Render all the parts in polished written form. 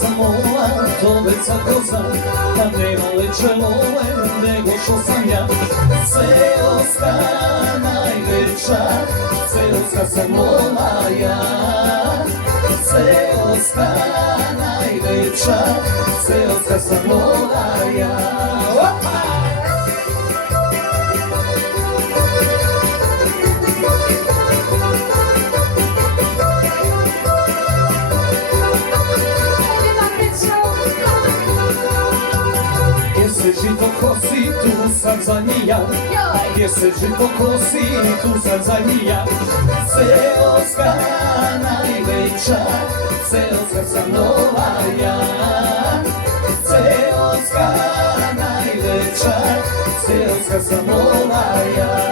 sam mola, to već svako zna, da nema leče lole nego što sam ja. Seoska najveća, seoska sam mola ja. Seoska najveća, seoska sam mola ja. Opa! Gdje se žito kosi, tu sam zadnji ja. Gdje se žito kosi, tu sam zadnji ja. Seoska najveća, seoska sam nova ja. Seoska najveća, seoska sam nova ja.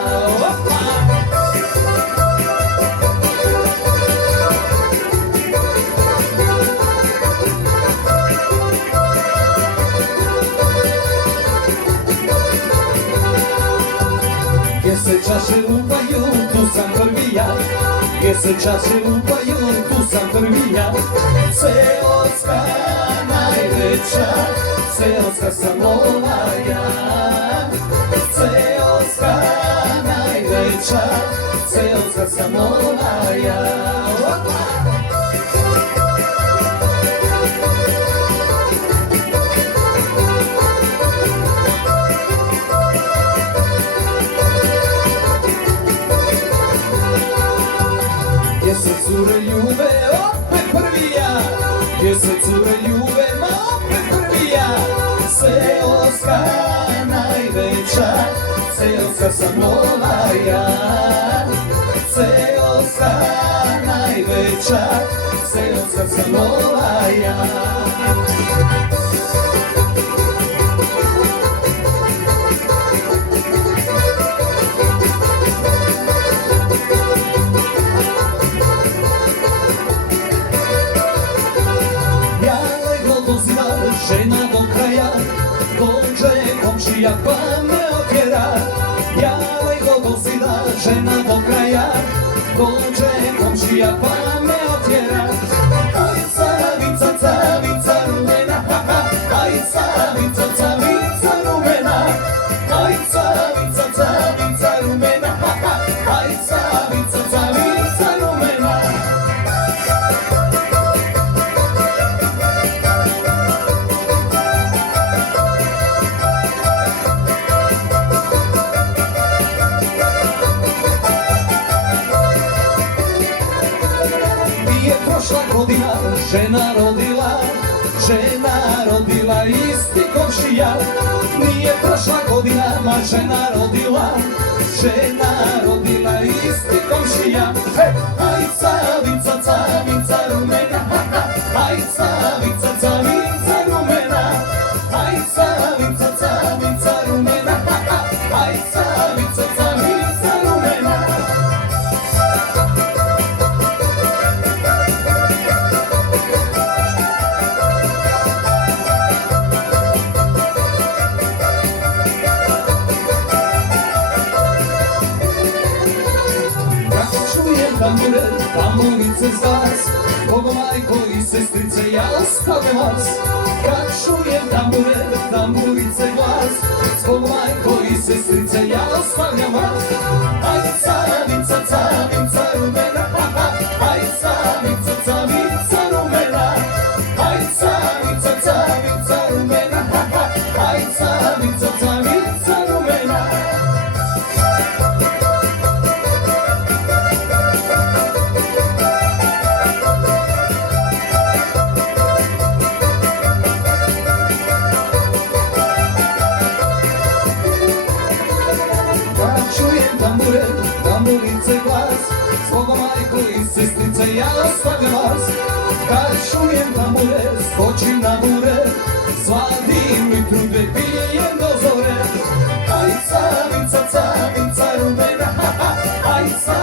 Gdje se čaše lupaju, tu sam prvi ja. Gdje se čaše lupaju, tu sam prvi ja. Seoska najveća, seoska sam nova ja. Seoska najveća, seoska sam nova ja. Gdje se cure ljube, opet prvi ja. Gdje se cure ljube, ma opet prvi ja. Seoska najveća, seoska sam nova ja. Seoska najveća, seoska sam nova ja. Žena do kraja, dođe komšija pa me otjera. Ja lego do zida, žena do kraja, dođe komšija pa me otjera. Aj cavica, cavica rumena, aj cavica, cavica rumena. Aj cavica, cavica rumena, aj cavica, cavica rumena. Prošla godina žena rodila isti komšija. Nije prošla godina, ma žena rodila isti komšija. Aj cavica, cavica rumena, aj cavica, cavica rumena. Aj cavica, cavica rumena, aj cavica, cavica rumena. Tamburice z vas, Bogo majko i sestrice, ja ostavljam vas. Kad čujem tamburice glas, Bogo majko i sestrice, ja ostavljam vas. Aj cavica, cavica rumena, aj cavica, cavica rumena. Aj cavica, cavica rumena, aj cavica, cavica rumena. Tamburice glas, Bogo majko i sestrice, ja ostavljam vas. Kad čujem tambure, skočim na bure, svadim i trude, pijem do zore. Aj cavica, cavica rumena, aj cavica.